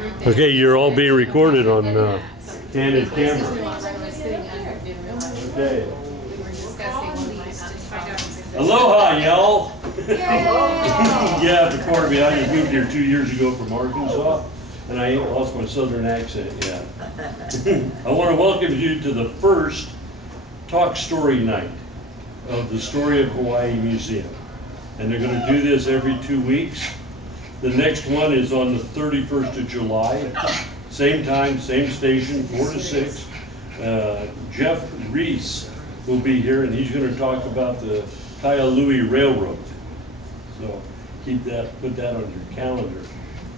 Okay, you're all being recorded on candid camera. Okay. Aloha, y'all. Yeah, record me. I just moved here 2 years ago from Arkansas, and I ain't lost my southern accent yet. I want to welcome you to the first talk story night of the Story of Hawaii Museum. And they're going to do this every 2 weeks. The next one is on the 31st of July. Same time, same station, 4 to 6. Jeff Reese will be here, and he's going to talk about the Kaialui Railroad. So keep that, put that on your calendar.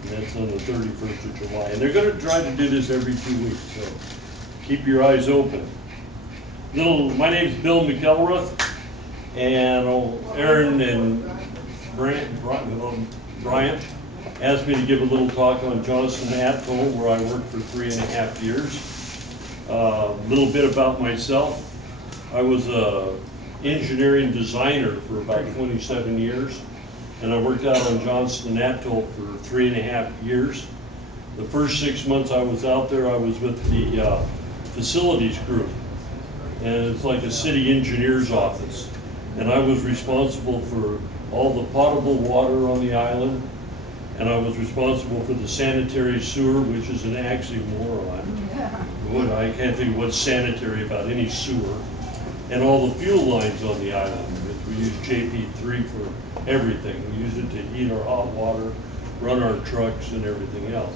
And that's on the 31st of July. And they're going to try to do this every 2 weeks, so keep your eyes open. My name's Bill McElrath, and Aaron and Bryant asked me to give a little talk on Johnston Atoll, where I worked for 3.5 years. A little bit about myself. I was an engineering designer for about 27 years, and I worked out on Johnston Atoll for 3.5 years. The first 6 months I was out there, I was with the facilities group, and it's like a city engineer's office. And I was responsible for all the potable water on the island, and I was responsible for the sanitary sewer, which is an oxymoron. I can't think of what's sanitary about any sewer. And all the fuel lines on the island, which we use JP3 for everything. We use it to heat our hot water, run our trucks, and everything else.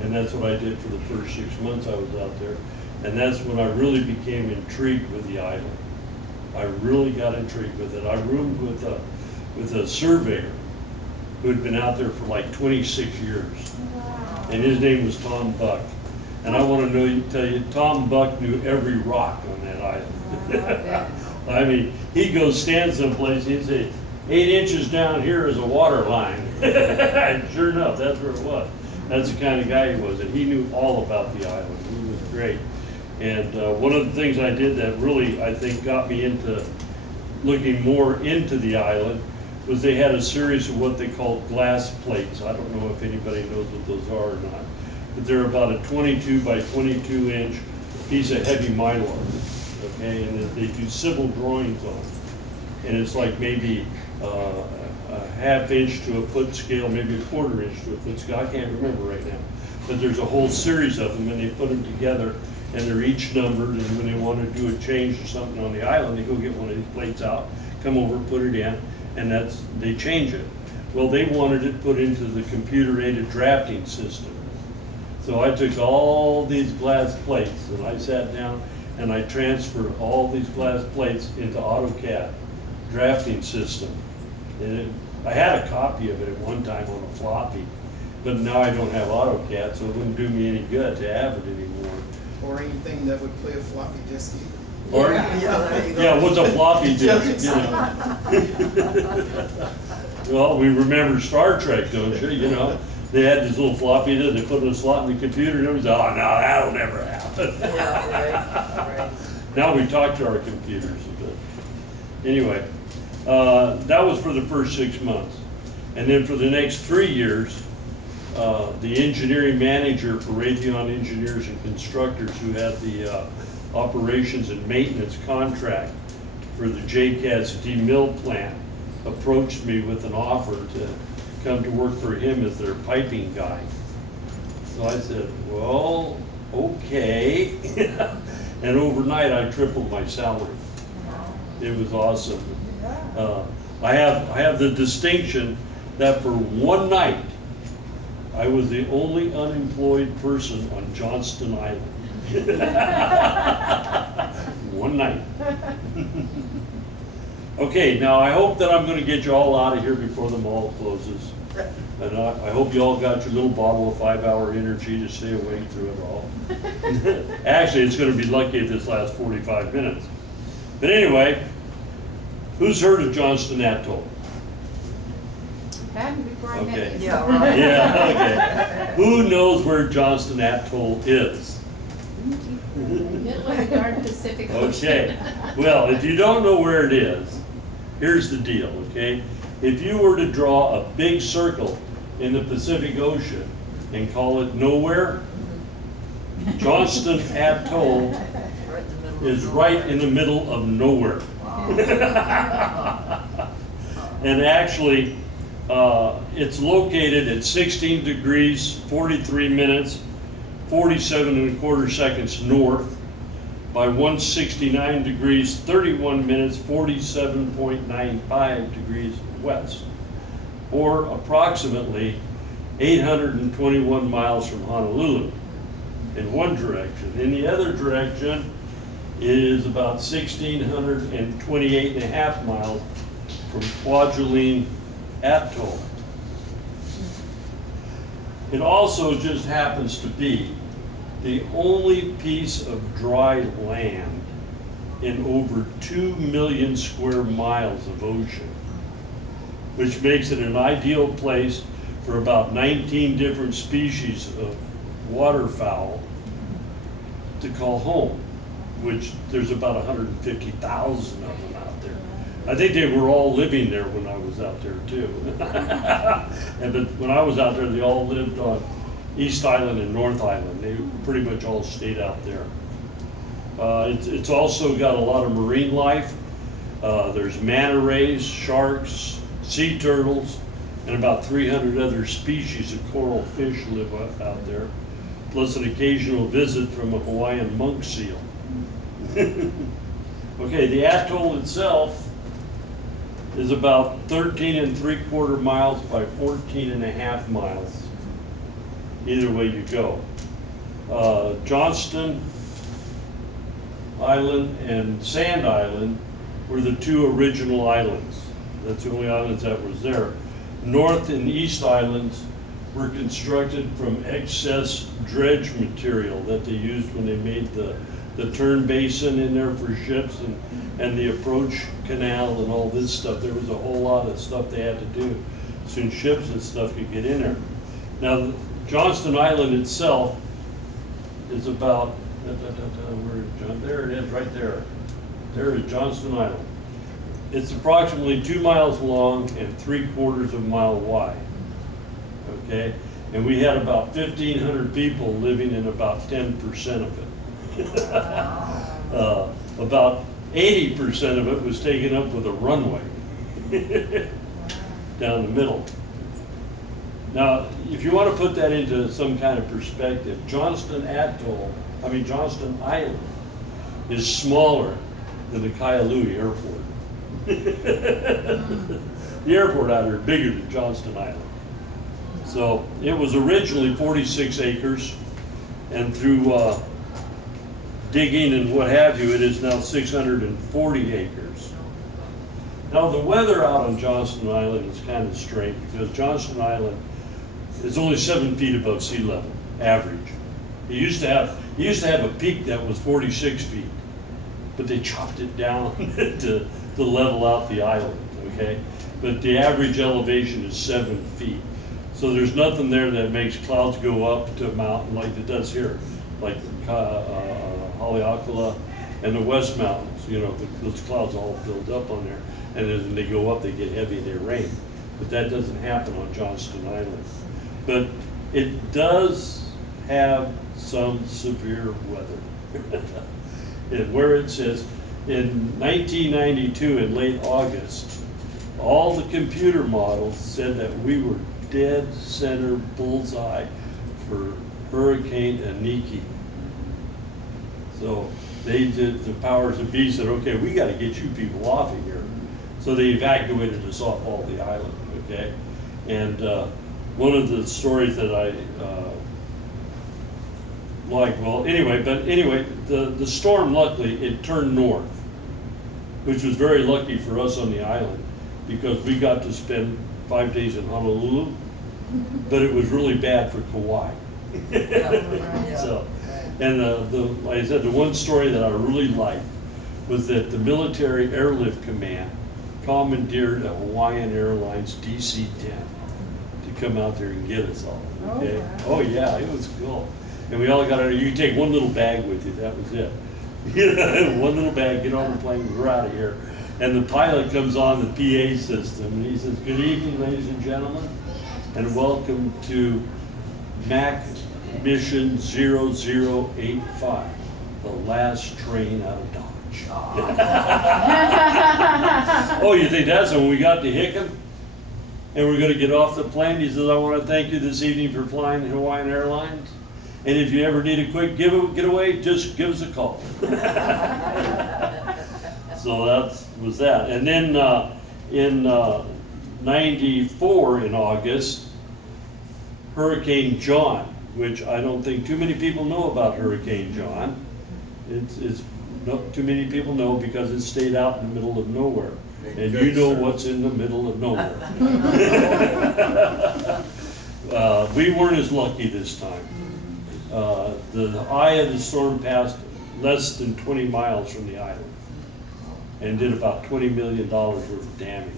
And that's what I did for the first 6 months I was out there. And that's when I really became intrigued with the island. I really got intrigued with it. I roomed with a surveyor who had been out there for like 26 years. Wow. And his name was Tom Buck. And I want to tell you, Tom Buck knew every rock on that island. I mean, he'd go stand someplace, he'd say, 8 inches down here is a water line. And sure enough, that's where it was. That's the kind of guy he was, and he knew all about the island. He was great. And one of the things I did that really, I think, got me into looking more into the island was they had a series of what they called glass plates. I don't know if anybody knows what those are or not, but they're about a 22 by 22 inch piece of heavy mylar, okay? And they do civil drawings on it. And it's like maybe a ½ inch to a foot scale, maybe a ¼ inch to a foot scale. I can't remember right now. But there's a whole series of them, and they put them together, and they're each numbered, and when they want to do a change or something on the island, they go get one of these plates out, come over, put it in, and they change it. Well, they wanted it put into the computer-aided drafting system. So I took all these glass plates, and I sat down, and I transferred all these glass plates into AutoCAD drafting system. And I had a copy of it at one time on a floppy, but now I don't have AutoCAD, so it wouldn't do me any good to have it anymore. Or anything that would play a floppy disk either. Or, yeah, what's a floppy disk? You know? Well, we remember Star Trek, don't you? You know, they had this little floppy disk, they put it in a slot in the computer, and everybody's, oh, no, that'll never happen. Yeah, right. Now we talk to our computers a bit. Anyway, that was for the first 6 months. And then for the next 3 years, the engineering manager for Raytheon Engineers and Constructors, who had the operations and maintenance contract for the JCAT's DeMille plant, approached me with an offer to come to work for him as their piping guy. So I said, well, okay. And overnight I tripled my salary. It was awesome. I have the distinction that for one night, I was the only unemployed person on Johnston Island. One night. Okay, now I hope that I'm going to get you all out of here before the mall closes. And I hope you all got your little bottle of 5-hour energy to stay awake through it all. Actually, it's going to be lucky if this lasts 45 minutes. But anyway, who's heard of Johnston Atoll? Okay. Yeah, right. Yeah, okay. Who knows where Johnston Atoll is? Middle of the Dark Pacific Ocean. Okay. Well, if you don't know where it is, here's the deal, okay? If you were to draw a big circle in the Pacific Ocean and call it nowhere, Johnston Atoll is right in the middle of nowhere. And actually, it's located at 16 degrees, 43 minutes, 47 1/4 seconds north by 169 degrees, 31 minutes, 47.95 degrees west, or approximately 821 miles from Honolulu in one direction. In the other direction, it is about 1,628.5 miles from Kwajalein Atoll. It also just happens to be the only piece of dry land in over 2 million square miles of ocean, which makes it an ideal place for about 19 different species of waterfowl to call home, which there's about 150,000 of them out there. I think they were all living there when I was out there too. But when I was out there, they all lived on East Island and North Island. They pretty much all stayed out there. It's also got a lot of marine life. There's manta rays, sharks, sea turtles, and about 300 other species of coral fish live out there, plus an occasional visit from a Hawaiian monk seal. Okay, the atoll itself is about 13 3/4 miles by 14.5 miles, either way you go. Johnston Island and Sand Island were the two original islands. That's the only islands that was there. North and East Islands were constructed from excess dredge material that they used when they made the turn basin in there for ships and the approach canal and all this stuff. There was a whole lot of stuff they had to do so ships and stuff could get in there. Now, Johnston Island itself is about, there it is right there. There is Johnston Island. It's approximately 2 miles long and 3/4 of a mile wide. Okay, and we had about 1,500 people living in about 10% of it. About 80% of it was taken up with a runway down the middle. Now, if you want to put that into some kind of perspective, Johnston Island is smaller than the Kailua Airport. The airport out there is bigger than Johnston Island. So it was originally 46 acres, and through digging and what have you, it is now 640 acres. Now the weather out on Johnston Island is kind of strange because Johnston Island is only 7 feet above sea level, average. It used to have a peak that was 46 feet, but they chopped it down to level out the island, okay? But the average elevation is 7 feet. So there's nothing there that makes clouds go up to a mountain like it does here, like Haleakala and the West Mountains. You know, those clouds all build up on there, and as they go up, they get heavy and they rain. But that doesn't happen on Johnston Island. But it does have some severe weather. Where it says, in 1992, in late August, all the computer models said that we were dead center bullseye for Hurricane Aniki. So they did, the powers that be said, okay, we got to get you people off of here. So they evacuated us off all the island, okay? And one of the stories that I the storm, luckily, it turned north, which was very lucky for us on the island because we got to spend 5 days in Honolulu, but it was really bad for Kauai. So, and like I said, the one story that I really liked was that the Military Airlift Command commandeered a Hawaiian Airlines DC-10 to come out there and get us all. Okay? Oh yeah, it was cool. And we all got out. You could take one little bag with you. That was it. One little bag. Get on the plane. We're out of here. And the pilot comes on the PA system and he says, "Good evening, ladies and gentlemen, and welcome to MAC Mission 0085, the last train out of Dodge. Oh, you think that's when we got to Hickam? And we're gonna get off the plane? He says, I wanna thank you this evening for flying Hawaiian Airlines. And if you ever need a quick getaway, just give us a call. So that was that. And then in 94 in August, Hurricane John, which I don't think too many people know about Hurricane John. It's not too many people know because it stayed out in the middle of nowhere. And you know what's in the middle of nowhere. We weren't as lucky this time. The eye of the storm passed less than 20 miles from the island and did about $20 million worth of damage.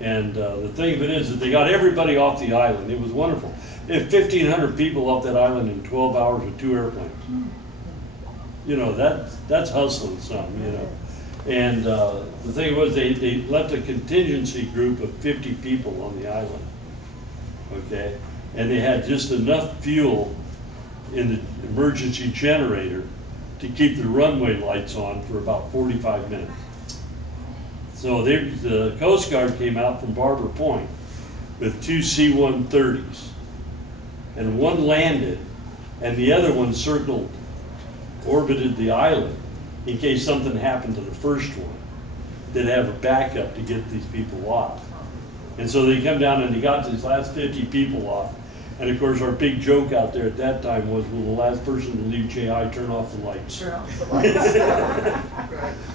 And the thing of it is that they got everybody off the island. It was wonderful. They had 1,500 people off that island in 12 hours with 2 airplanes. You know, that's hustling some, you know. And the thing was they left a contingency group of 50 people on the island, okay? And they had just enough fuel in the emergency generator to keep the runway lights on for about 45 minutes. So the Coast Guard came out from Barber Point with 2 C-130s, and one landed, and the other one orbited the island in case something happened to the first one. They'd have a backup to get these people off. And so they come down and they got these last 50 people off. And of course, our big joke out there at that time was, will the last person to leave JI turn off the lights? Turn off the lights.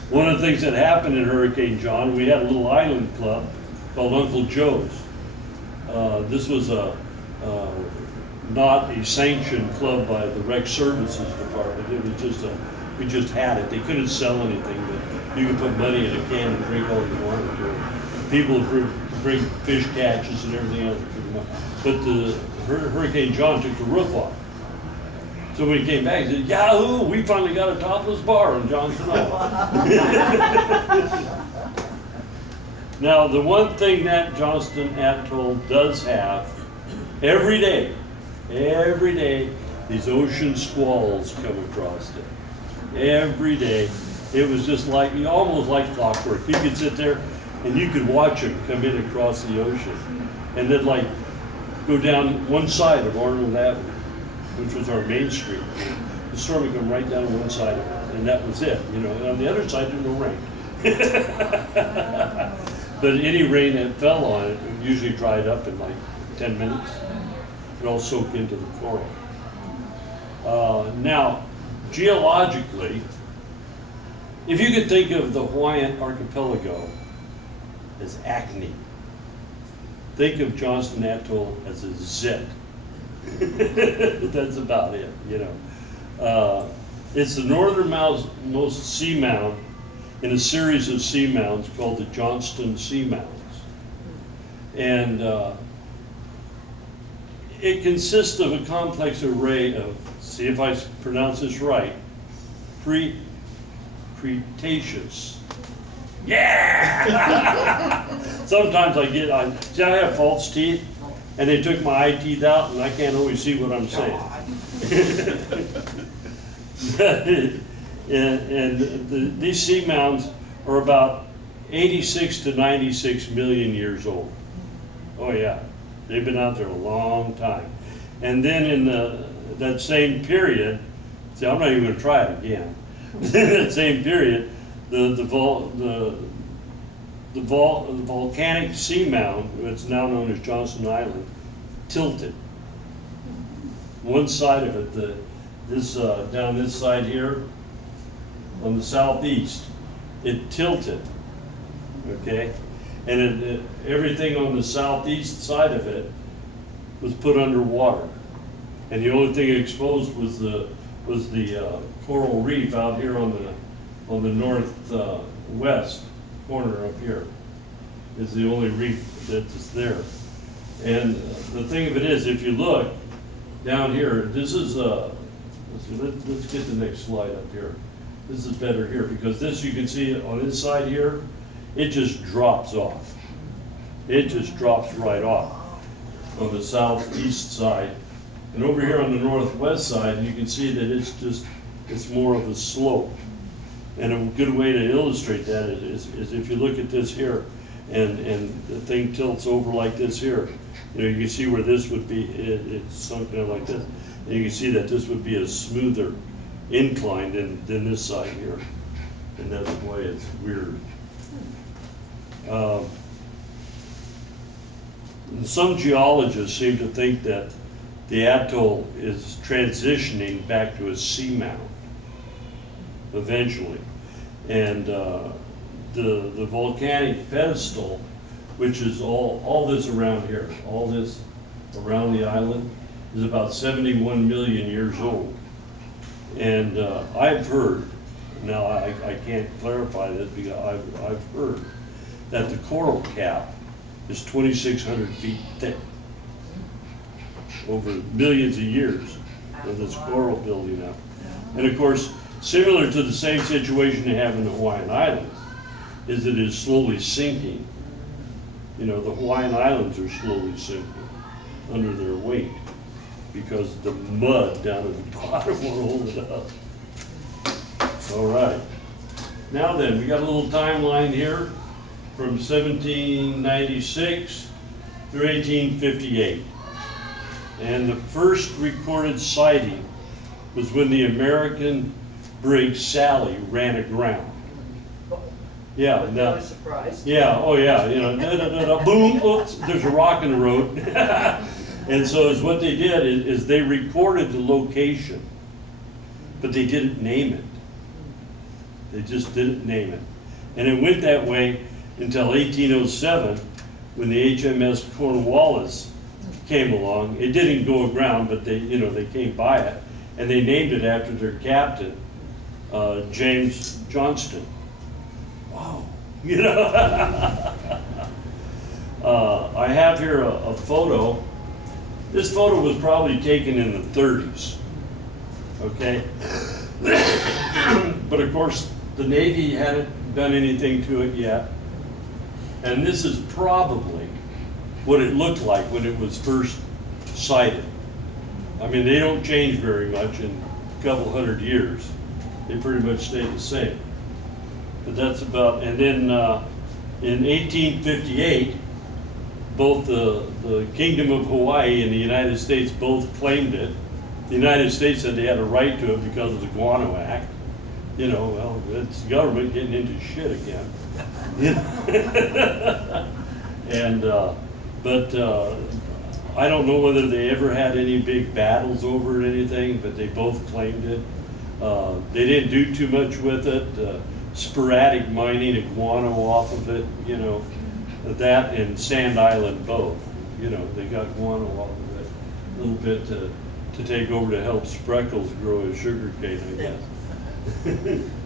One of the things that happened in Hurricane John, we had a little island club called Uncle Joe's. This was not a sanctioned club by the Rec Services Department. It was just we just had it. They couldn't sell anything, but you could put money in a can and drink all you wanted to. People would bring fish catches and everything else. But the Hurricane John took the roof off. So when he came back, he said, Yahoo, we finally got a topless bar in Johnston. Now, the one thing that Johnston Atoll does have, every day, these ocean squalls come across it. Every day. It was just like, almost like clockwork. You could sit there and you could watch them come in across the ocean. And then like, go down one side of Arnold Avenue, which was our main street. The storm would come right down one side of it, and that was it. You know, and on the other side, there's no rain. But any rain that fell on it usually dried up in like 10 minutes. It all soaked into the coral. Now, geologically, if you could think of the Hawaiian archipelago as acne, think of Johnston Atoll as a zit. That's about it, you know. It's the northernmost seamound in a series of seamounds called the Johnston Seamounds. And it consists of a complex array of, see if I pronounce this right, Cretaceous. Yeah! Sometimes I have false teeth, and they took my eye teeth out, and I can't always see what I'm saying. These seamounds are about 86 to 96 million years old. Oh yeah, they've been out there a long time. And then in that same period, see, I'm not even going to try it again. In that same period, the volcanic seamound, it's now known as Johnston Island, tilted. One side of it, down this side here, on the southeast, it tilted, okay? And everything on the southeast side of it was put underwater. And the only thing exposed was the coral reef out here on the northwest corner up here. Is the only reef that's there. And the thing of it is, if you look down here, this is let's get the next slide up here. This is better here because this, you can see on this side here, it just drops off. It just drops right off on the southeast side And over here on the northwest side, you can see that it's more of a slope. And a good way to illustrate that is if you look at this here, and the thing tilts over like this here, you can see where this would be, it's sunk down like this. And you can see that this would be a smoother incline than this side here. And that's why it's weird. Some geologists seem to think that the atoll is transitioning back to a seamount eventually. And the volcanic pedestal, which is all this around here, all this around the island, is about 71 million years old. And I've heard, now I can't clarify this because I've heard that the coral cap is 2,600 feet thick over millions of years of this coral building up. And of course, similar to the same situation they have in the Hawaiian Islands, is it is slowly sinking. The Hawaiian Islands are slowly sinking under their weight because the mud down at the bottom won't hold it up. All right. Now then, we got a little timeline here from 1796 through 1858. And the first recorded sighting was when the American brig Sally ran aground. Yeah, I'm now, really surprised. yeah, oh yeah, boom, oops, there's a rock in the road. And so is what they did is they recorded the location, but they didn't name it. They just didn't name it. And it went that way until 1807, when the HMS Cornwallis came along. It didn't go aground, but they came by it, and they named it after their captain, James Johnston. Wow, I have here a photo. This photo was probably taken in the 30s, okay? But of course, the Navy hadn't done anything to it yet. And this is probably what it looked like when it was first sighted. I mean, they don't change very much in a couple hundred years. They pretty much stay the same. But that's about, and then in 1858, both the Kingdom of Hawaii and the United States both claimed it. The United States said they had a right to it because of the Guano Act. Well, it's the government getting into shit again. And, but I don't know whether they ever had any big battles over it or anything, but they both claimed it. They didn't do too much with it. Sporadic mining of guano off of it, that and Sand Island both. They got guano off of it a little bit to take over to help Spreckles grow his sugar cane, I guess.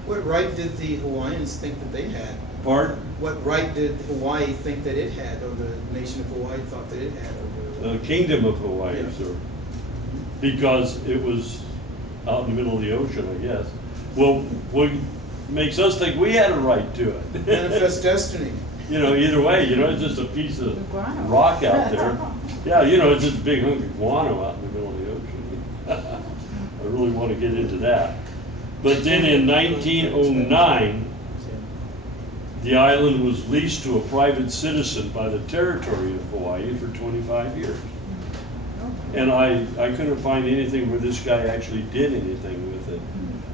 What right did the Hawaiians think that they had? Pardon? What right did Hawaii think that it had, or the nation of Hawaii thought that it had over? The Kingdom of Hawaii, Yeah. sir. Because it was out in the middle of the ocean, I guess. Well, what makes us think we had a right to it? Manifest destiny. Either way, it's just a piece of Guano. rock out there. Yeah, it's just a big hunk of guano out in the middle of the ocean. I really want to get into that. But then in 1909, the island was leased to a private citizen by the territory of Hawaii for 25 years. And I couldn't find anything where this guy actually did anything with it.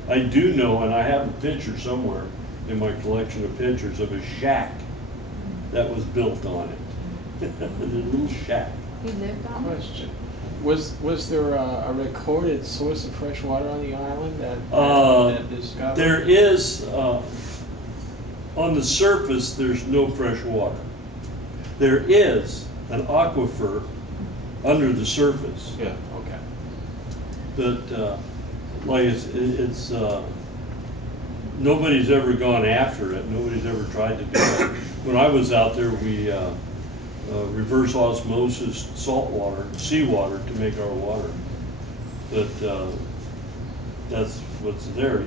I do know, and I have a picture somewhere in my collection of pictures of a shack that was built on it. The little shack. He lived on it? Question. Was there a recorded source of fresh water on the island that discovered? There is, on the surface, there's no fresh water. There is an aquifer under the surface. Yeah, okay. But like it's nobody's ever gone after it. Nobody's ever tried to do it. When I was out there, we reverse osmosis seawater to make our water. But that's what's there,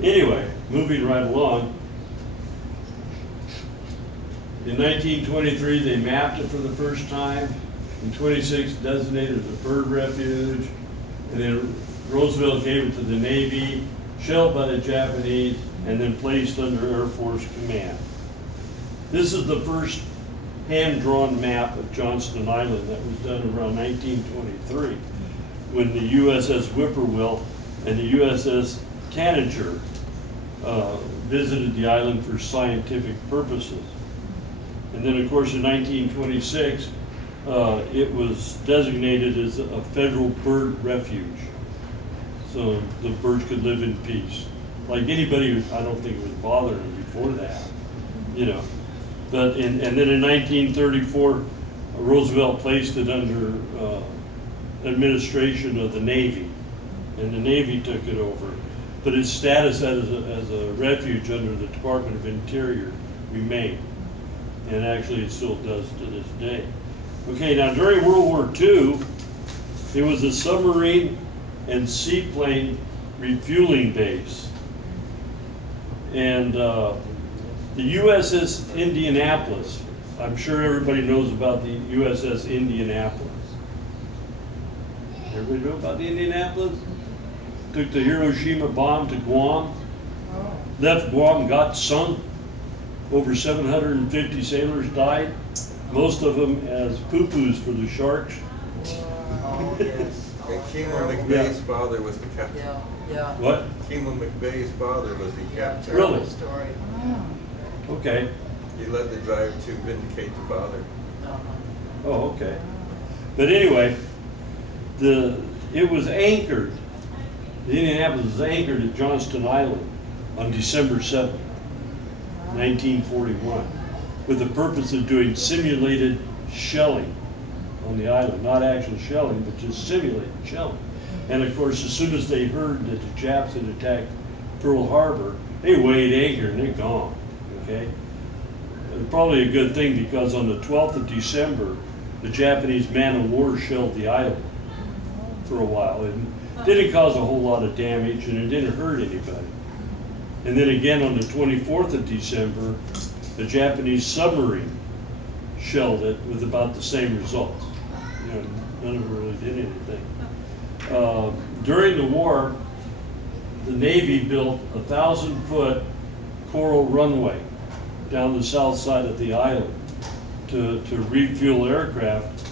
Anyway, moving right along. In 1923, they mapped it for the first time. In 26, designated as a bird refuge. And then Roosevelt gave it to the Navy, shelled by the Japanese, and then placed under Air Force command. This is the first hand-drawn map of Johnston Island that was done around 1923, when the USS Whippoorwill and the USS Tanager visited the island for scientific purposes. And then, of course, in 1926, it was designated as a federal bird refuge, so the birds could live in peace. Like anybody, I don't think it was bothering them before that, you know. But and then in 1934, Roosevelt placed it under administration of the Navy, and the Navy took it over. But its status as a refuge under the Department of Interior remained, and actually it still does to this day. Okay, now during World War II, it was a submarine and seaplane refueling base. And the USS Indianapolis, I'm sure everybody knows about the USS Indianapolis. Everybody know about the Indianapolis? Took the Hiroshima bomb to Guam, left Guam, got sunk. Over 750 sailors died, most of them as poo-poos for the sharks. Oh, yes. And Keeneland McVeigh's father was the captain. Yeah, yeah. What? Keeneland McVeigh's father was the captain. Really? Terrible story. Okay. He led the drive to vindicate the father. Uh-huh. Oh, okay. But anyway, it was anchored, the Indianapolis was anchored at Johnston Island on December 7th, 1941, with the purpose of doing simulated shelling on the island. Not actual shelling, but just simulated shelling. And of course, as soon as they heard that the Japs had attacked Pearl Harbor, they weighed anchor and they're gone, okay? And probably a good thing, because on the 12th of December, the Japanese man-of-war shelled the island for a while. It didn't cause a whole lot of damage, and it didn't hurt anybody. And then again on the 24th of December, the Japanese submarine shelled it with about the same results. You know, none of it really did anything. During the war, the Navy built a 1,000-foot coral runway down the south side of the island to refuel aircraft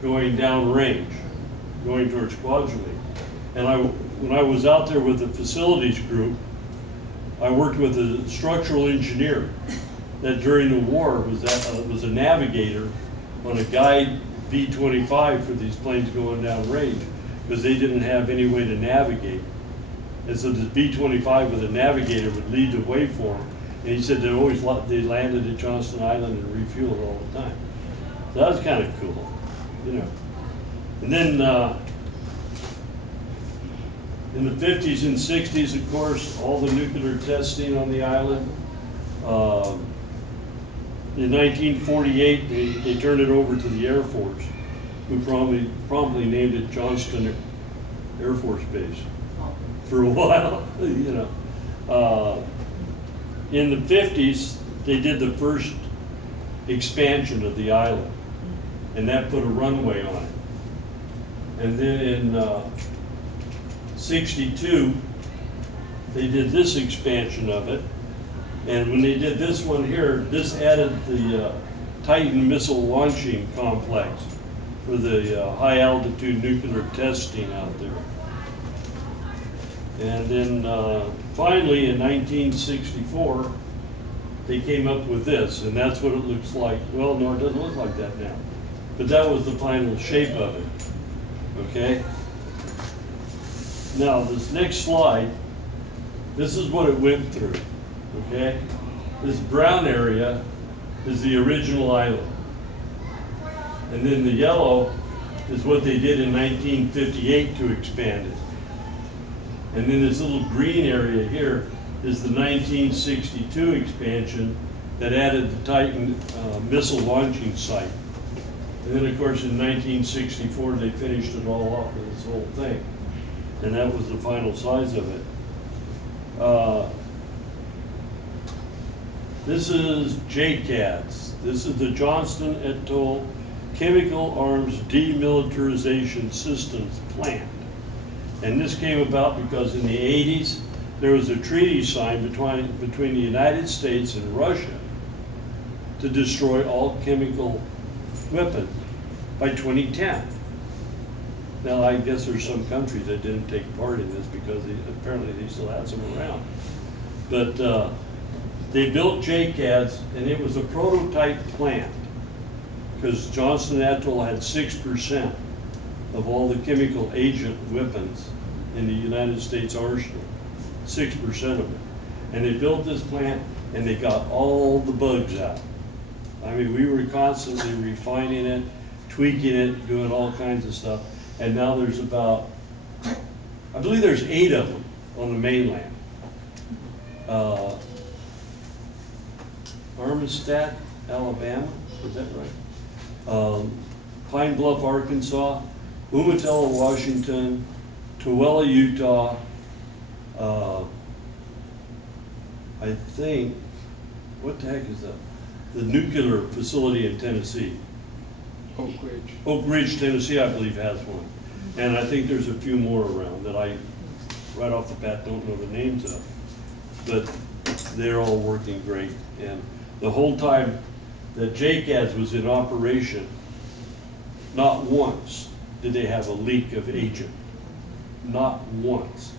going downrange, going towards Kwajalein. And when I was out there with the facilities group, I worked with a structural engineer that during the war was a navigator on a guide B-25 for these planes going downrange, because they didn't have any way to navigate. And so this B-25 with a navigator would lead the way for them. And he said they landed at Johnston Island and refueled all the time. So that was kind of cool, you know. And then in the 50s and 60s, of course, all the nuclear testing on the island. In 1948, they turned it over to the Air Force, who promptly named it Johnston Air Force Base for a while, you know. In the 50s, they did the first expansion of the island, and that put a runway on it. And then in 62, they did this expansion of it. And when they did this one here, this added the Titan missile launching complex for the high altitude nuclear testing out there. And then finally in 1964, they came up with this, and that's what it looks like. Well, no, it doesn't look like that now. But that was the final shape of it, okay? Now, this next slide, this is what it went through, okay? This brown area is the original island. And then the yellow is what they did in 1958 to expand it. And then this little green area here is the 1962 expansion that added the Titan missile launching site. And then, of course, in 1964, they finished it all off with this whole thing. And that was the final size of it. This is JCATS. This is the Johnston Atoll Chemical Arms Demilitarization Systems Plant. And this came about because in the 80s, there was a treaty signed between the United States and Russia to destroy all chemical weapons by 2010. Now, I guess there's some countries that didn't take part in this because apparently they still had some around. But they built JCADs, and it was a prototype plant because Johnston Atoll had 6% of all the chemical agent weapons in the United States arsenal, 6% of it. And they built this plant, and they got all the bugs out. I mean, we were constantly refining it, tweaking it, doing all kinds of stuff. And now there's about, I believe there's 8 of them on the mainland. Armistead, Alabama, is that right? Pine Bluff, Arkansas, Umatilla, Washington, Tooele, Utah, I think, what the heck is that? The nuclear facility in Tennessee. Oak Ridge. Oak Ridge, Tennessee, I believe, has one. And I think there's a few more around that I, right off the bat, don't know the names of. But they're all working great. And the whole time that JCADS was in operation, not once did they have a leak of agent. Not once.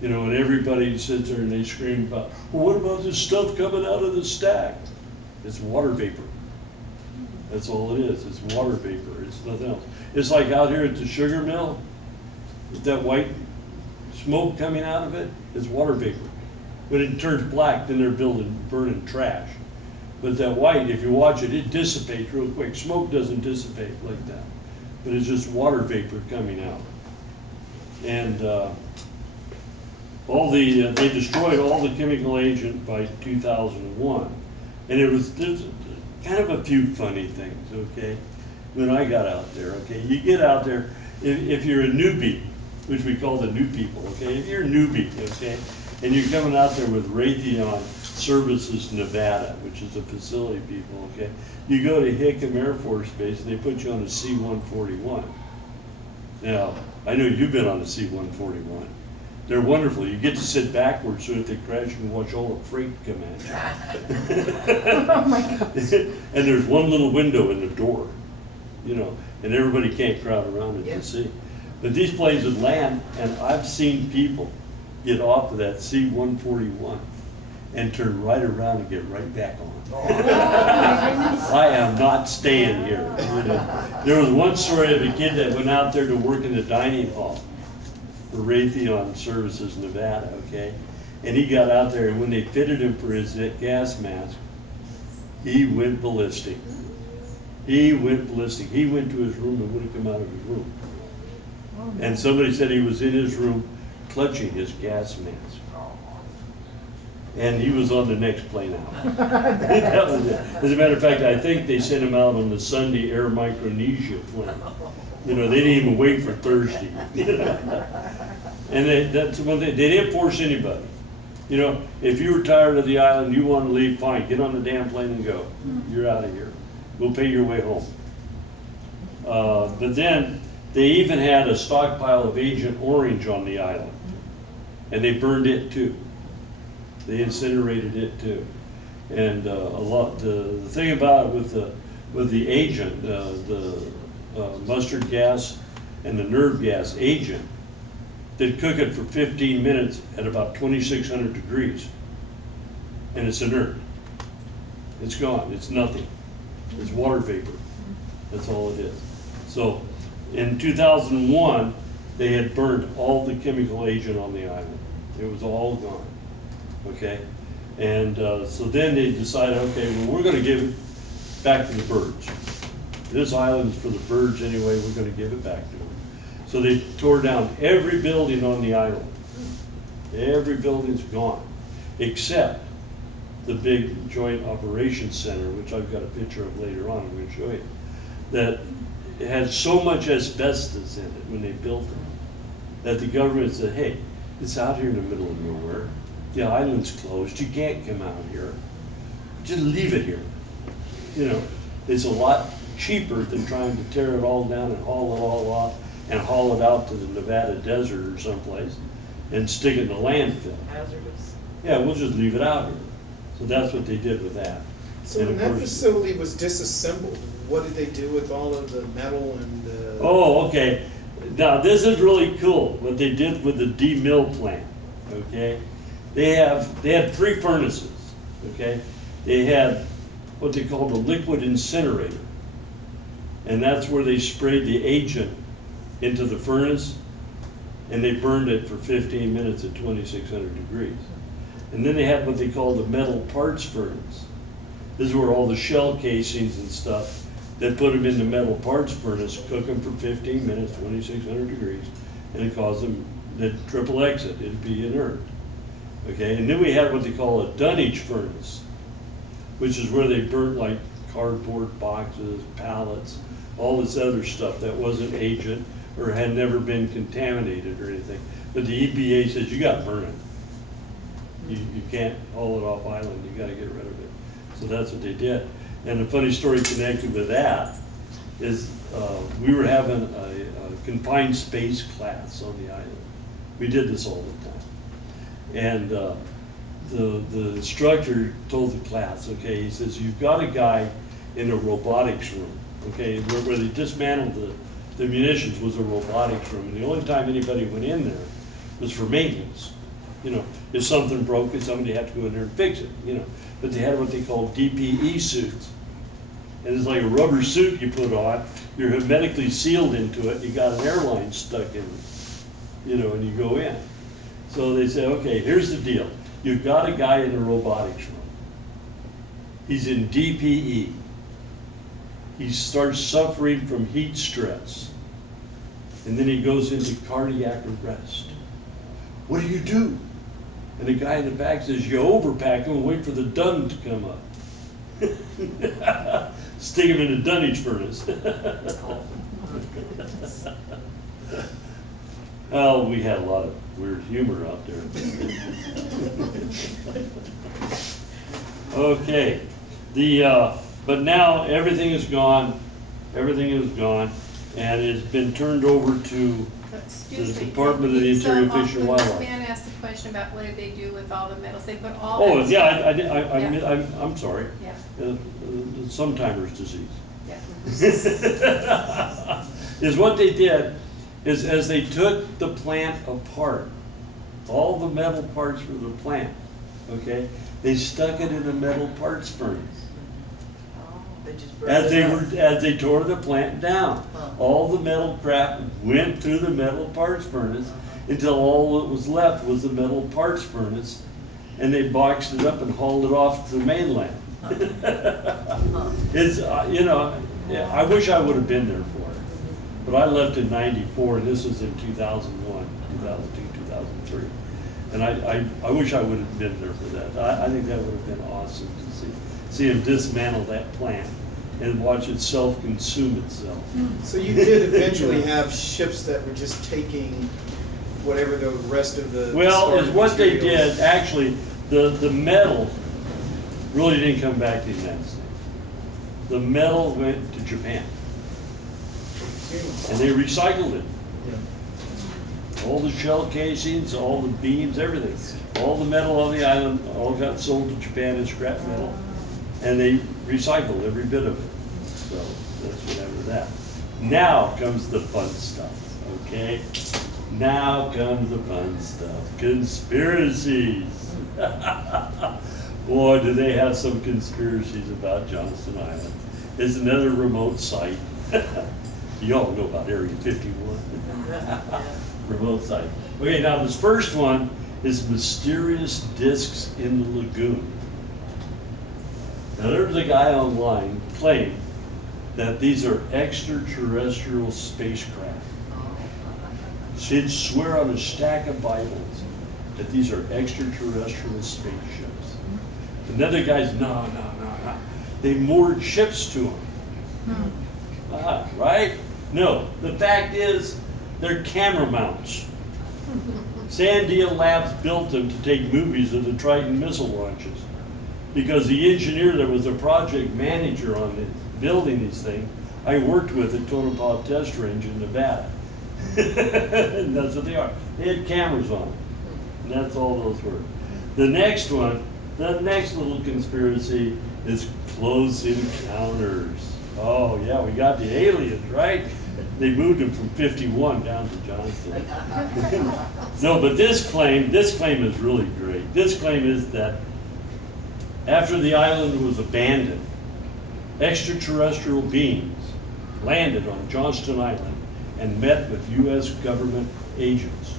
You know, and everybody sits there and they scream about, well, what about this stuff coming out of the stack? It's water vapor. That's all it is. It's water vapor. It's nothing else. It's like out here at the sugar mill, with that white smoke coming out of it, it's water vapor. When it turns black, then they're burning trash. But that white, if you watch it, it dissipates real quick. Smoke doesn't dissipate like that, but it's just water vapor coming out. And they destroyed all the chemical agent by 2001. And there's kind of a few funny things, okay? When I got out there, okay? You get out there, if you're a newbie, which we call the new people, okay? If you're a newbie, okay? And you're coming out there with Raytheon Services Nevada, which is the facility people, okay? You go to Hickam Air Force Base and they put you on a C-141. Now, I know you've been on a C-141. They're wonderful. You get to sit backwards so if they crash, you can watch all the freight come at you. Oh my God. And there's one little window in the door, you know, and everybody can't crowd around it to see. But these planes would land, and I've seen people get off of that C-141 and turn right around and get right back on. I am not staying here. You know. There was one story of a kid that went out there to work in the dining hall for Raytheon Services Nevada, okay? And he got out there, and when they fitted him for his gas mask, he went ballistic. He went ballistic. He went to his room and wouldn't come out of his room. And somebody said he was in his room clutching his gas mask. And he was on the next plane out. That was it. As a matter of fact, I think they sent him out on the Sunday Air Micronesia plane. You know, they didn't even wait for Thursday. And that's one thing, they didn't force anybody. You know, if you were tired of the island, you want to leave, fine, get on the damn plane and go. You're out of here. We'll pay your way home. But then, they even had a stockpile of Agent Orange on the island. And they burned it too. They incinerated it too. And the thing about it with the agent, the mustard gas and the nerve gas agent, they'd cook it for 15 minutes at about 2,600 degrees. And it's inert. It's gone. It's nothing. It's water vapor. That's all it is. So in 2001, they had burned all the chemical agent on the island. It was all gone. Okay? And so then they decided, okay, well, we're going to give it back to the birds. This island is for the birds anyway, we're going to give it back to them. So they tore down every building on the island. Every building's gone, except the big Joint Operations Center, which I've got a picture of later on, I'm going to show you, that it had so much asbestos in it when they built it, that the government said, hey, it's out here in the middle of nowhere. The island's closed. You can't come out here. Just leave it here. You know, it's a lot cheaper than trying to tear it all down and haul it all off and haul it out to the Nevada desert or someplace and stick it in a landfill. Hazardous. Yeah, we'll just leave it out here. So that's what they did with that. So And when of that course- facility was disassembled, what did they do with all of the metal and the? Oh, okay. Now, this is really cool, what they did with the D-mill plant, okay? They had 3 furnaces, okay? They had what they called a liquid incinerator. And that's where they sprayed the agent into the furnace, and they burned it for 15 minutes at 2,600 degrees. And then they had what they called the metal parts furnace. This is where all the shell casings and stuff, they put them in the metal parts furnace, cook them for 15 minutes, 2,600 degrees, and it caused them the triple exit, it'd be inert. Okay, and then we had what they call a dunnage furnace, which is where they burnt like cardboard boxes, pallets, all this other stuff that wasn't agent or had never been contaminated or anything. But the EPA says you gotta burn it. You can't haul it off island, you gotta get rid of it. So that's what they did. And a funny story connected with that is we were having a confined space class on the island. We did this all the time. And the instructor told the class, okay, he says, you've got a guy in a robotics room, okay, where they dismantled the munitions was a robotics room. And the only time anybody went in there was for maintenance. You know, if something broke, somebody had to go in there and fix it, you know. But they had what they call DPE suits. And it's like a rubber suit you put on, you're hermetically sealed into it, you got an airline stuck in it, you know, and you go in. So they say, okay, here's the deal. You've got a guy in a robotics room. He's in DPE. He starts suffering from heat stress. And then he goes into cardiac arrest. What do you do? And the guy in the back says, you overpack him and wait for the dun to come up. Stick him in a dunnage furnace. Oh, we had a lot of weird humor out there. Okay, but now everything is gone, and it's been turned over to Excuse the me. Department of the Interior, Fish and When this Wildlife. man asked the question about what did they do with all the metals, they put all Oh, that yeah, stuff- I'm sorry. Yeah, Sometimer's disease. yeah. Is what they did is as they took the plant apart, all the metal parts for the plant, okay, they stuck it in a metal parts furnace. They just burned As it up. as they tore the plant down, all the metal crap went through the metal parts furnace until all that was left was the metal parts furnace, and they boxed it up and hauled it off to the mainland. It's, you know, I wish I would have been there for it, but I left in '94, and this was in 2001, 2002, 2003. And I wish I would have been there for that. I think that would have been awesome to see him dismantle that plant and watch it self-consume itself. So you did eventually have ships that were just taking whatever the rest of the. Well, is discarded what they materials- did, actually, the metal really didn't come back to the United States. The metal went to Japan, and they recycled it. All the shell casings, all the beams, everything. All the metal on the island, all got sold to Japan as scrap metal, and they recycled every bit of it. So that's what happened to that. Now comes the fun stuff, okay? Now comes the fun stuff. Conspiracies. Boy, do they have some conspiracies about Johnston Island. It's another remote site. You all know about Area 51. Remote site. Okay, now this first one is mysterious discs in the lagoon. Now there's a guy online claiming that these are extraterrestrial spacecraft. He'd swear on a stack of Bibles that these are extraterrestrial spaceships. Another guy's, no. They moored ships to them. Right? No, the fact is, they're camera mounts. Sandia Labs built them to take movies of the Triton missile launches because the engineer that was the project manager on building these things I worked with at Tonopah Test Range in Nevada. And that's what they are. They had cameras on them. And that's all those were. The next one, the next little conspiracy is close encounters. Oh yeah, we got the aliens, right? They moved them from 51 down to Johnston. No, but this claim is really great. This claim is that after the island was abandoned, extraterrestrial beings landed on Johnston Island and met with U.S. government agents.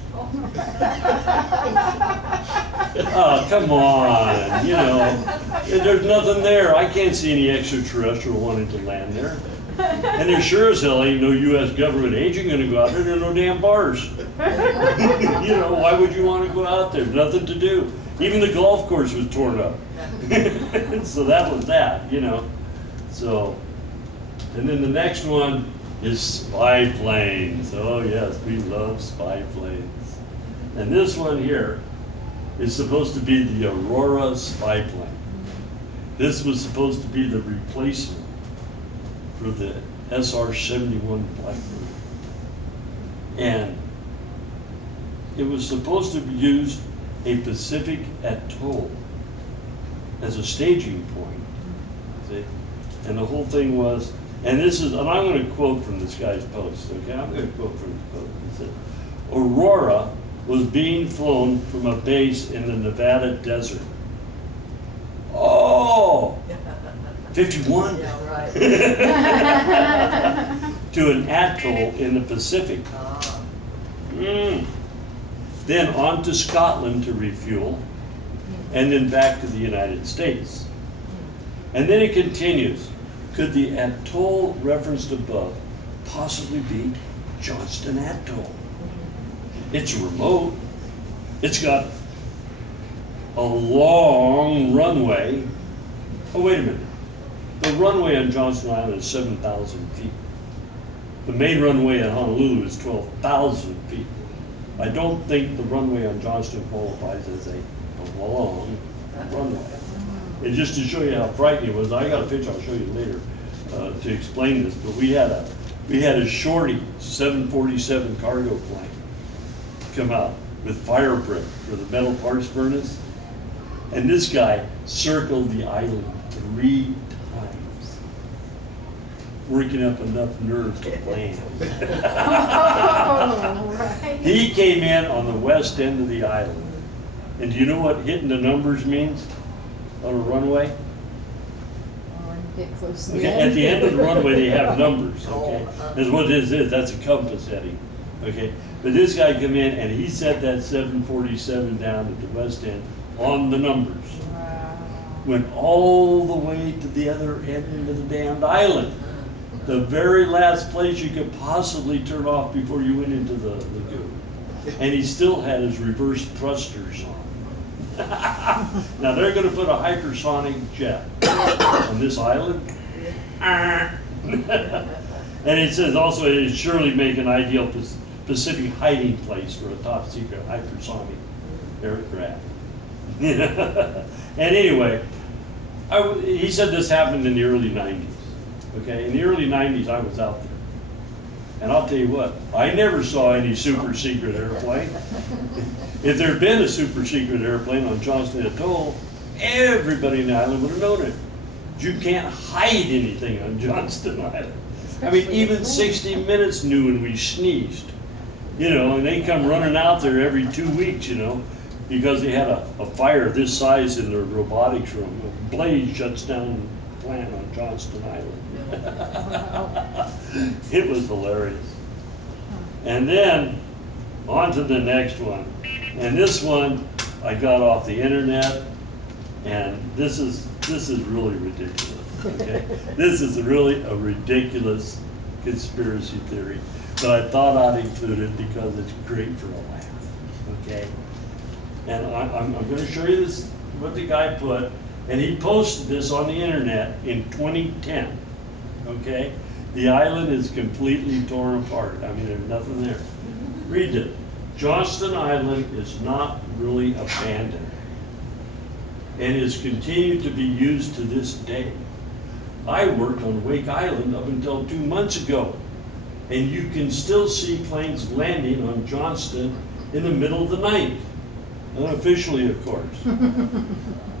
Oh, come on, you know, there's nothing there. I can't see any extraterrestrial wanting to land there. And there sure as hell ain't no U.S. government agent gonna go out there. There are no damn bars. You know, why would you want to go out there? Nothing to do. Even the golf course was torn up. So that was that, you know. So, and then the next one is spy planes. Oh yes, we love spy planes. And this one here is supposed to be the Aurora spy plane. This was supposed to be the replacement for the SR-71 Blackbird. And it was supposed to use a Pacific atoll as a staging point. See? And the whole thing was, and this is, and I'm going to quote from this guy's post, okay? I'm going to quote from his post. He said, Aurora was being flown from a base in the Nevada desert. Oh! 51? Yeah, right. To an atoll in the Pacific. Ah. Then on to Scotland to refuel, and then back to the United States. And then it continues. Could the atoll referenced above possibly be Johnston Atoll? It's remote. It's got a long runway. Oh, wait a minute. The runway on Johnston Island is 7,000 feet. The main runway at Honolulu is 12,000 feet. I don't think the runway on Johnston qualifies as a long runway. And just to show you how frightening it was, I got a picture I'll show you later to explain this, but we had a shorty 747 cargo plane come out with fire brick for the metal parts furnace. And this guy circled the island 3 times, working up enough nerve to land. He came in on the west end of the island. And do you know what hitting the numbers means on a runway? Get close to the Okay, end. at the end of the runway, they have numbers, okay? That's what it is, that's a compass heading, okay? But this guy come in and he set that 747 down at the west end on the numbers. Wow. Went all the way to the other end of the damned island. The very last place you could possibly turn off before you went into the lagoon. And he still had his reverse thrusters on. Now they're gonna put a hypersonic jet on this island. And it says also it would surely make an ideal Pacific hiding place for a top secret hypersonic aircraft. And anyway, he said this happened in the early 90s. Okay, in the early 90s I was out there. And I'll tell you what, I never saw any super secret airplane. If there'd been a super secret airplane on Johnston Atoll, everybody in the island would have known it. You can't hide anything on Johnston Island. I mean, even 60 Minutes knew when we sneezed. You know, and they come running out there every 2 weeks, you know, because they had a fire this size in their robotics room. A blaze shuts down the plant on Johnston Island. It was hilarious. And then on to the next one. And this one I got off the internet, and this is really ridiculous. Okay? This is really a ridiculous conspiracy theory, but I thought I'd include it because it's great for a laugh. Okay? And I'm going to show you this, what the guy put, and he posted this on the internet in 2010. Okay? The island is completely torn apart. I mean, there's nothing there. Read it. Johnston Island is not really abandoned and is continued to be used to this day. I worked on Wake Island up until 2 months ago. And you can still see planes landing on Johnston in the middle of the night. Unofficially, of course.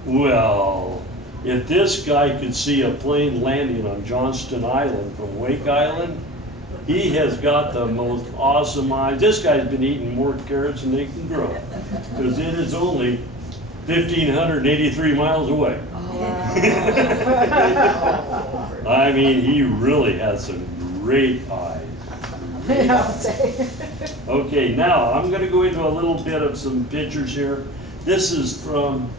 Well, if this guy could see a plane landing on Johnston Island from Wake Island, he has got the most awesome eyes. This guy's been eating more carrots than they can grow, because it is only 1,583 miles away. I mean, he really has some great eyes. Okay, now I'm gonna go into a little bit of some pictures here. This is from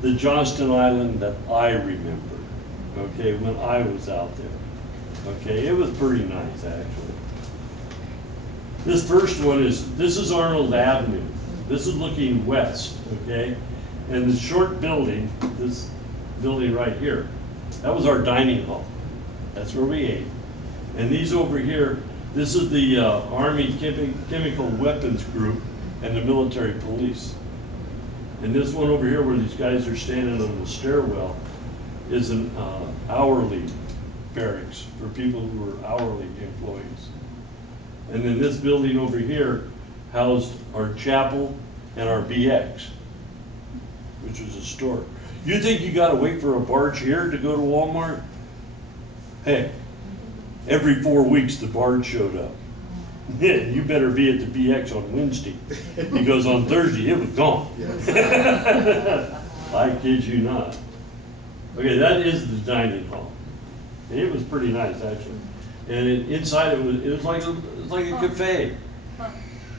the Johnston Island that I remember, okay, when I was out there. Okay, it was pretty nice, actually. This first one this is Arnold Avenue. This is looking west, okay? And the short building, this building right here, that was our dining hall. That's where we ate. And these over here, this is the Army Chemical Weapons Group and the military police. And this one over here where these guys are standing on the stairwell is an hourly barracks for people who are hourly employees. And then this building over here housed our chapel and our BX, which was a store. You think you gotta wait for a barge here to go to Walmart? Hey, every 4 weeks the barge showed up. Yeah, you better be at the BX on Wednesday, because on Thursday it was gone. I kid you not. Okay, that is the dining hall. And it was pretty nice, actually. And inside it was like a cafe.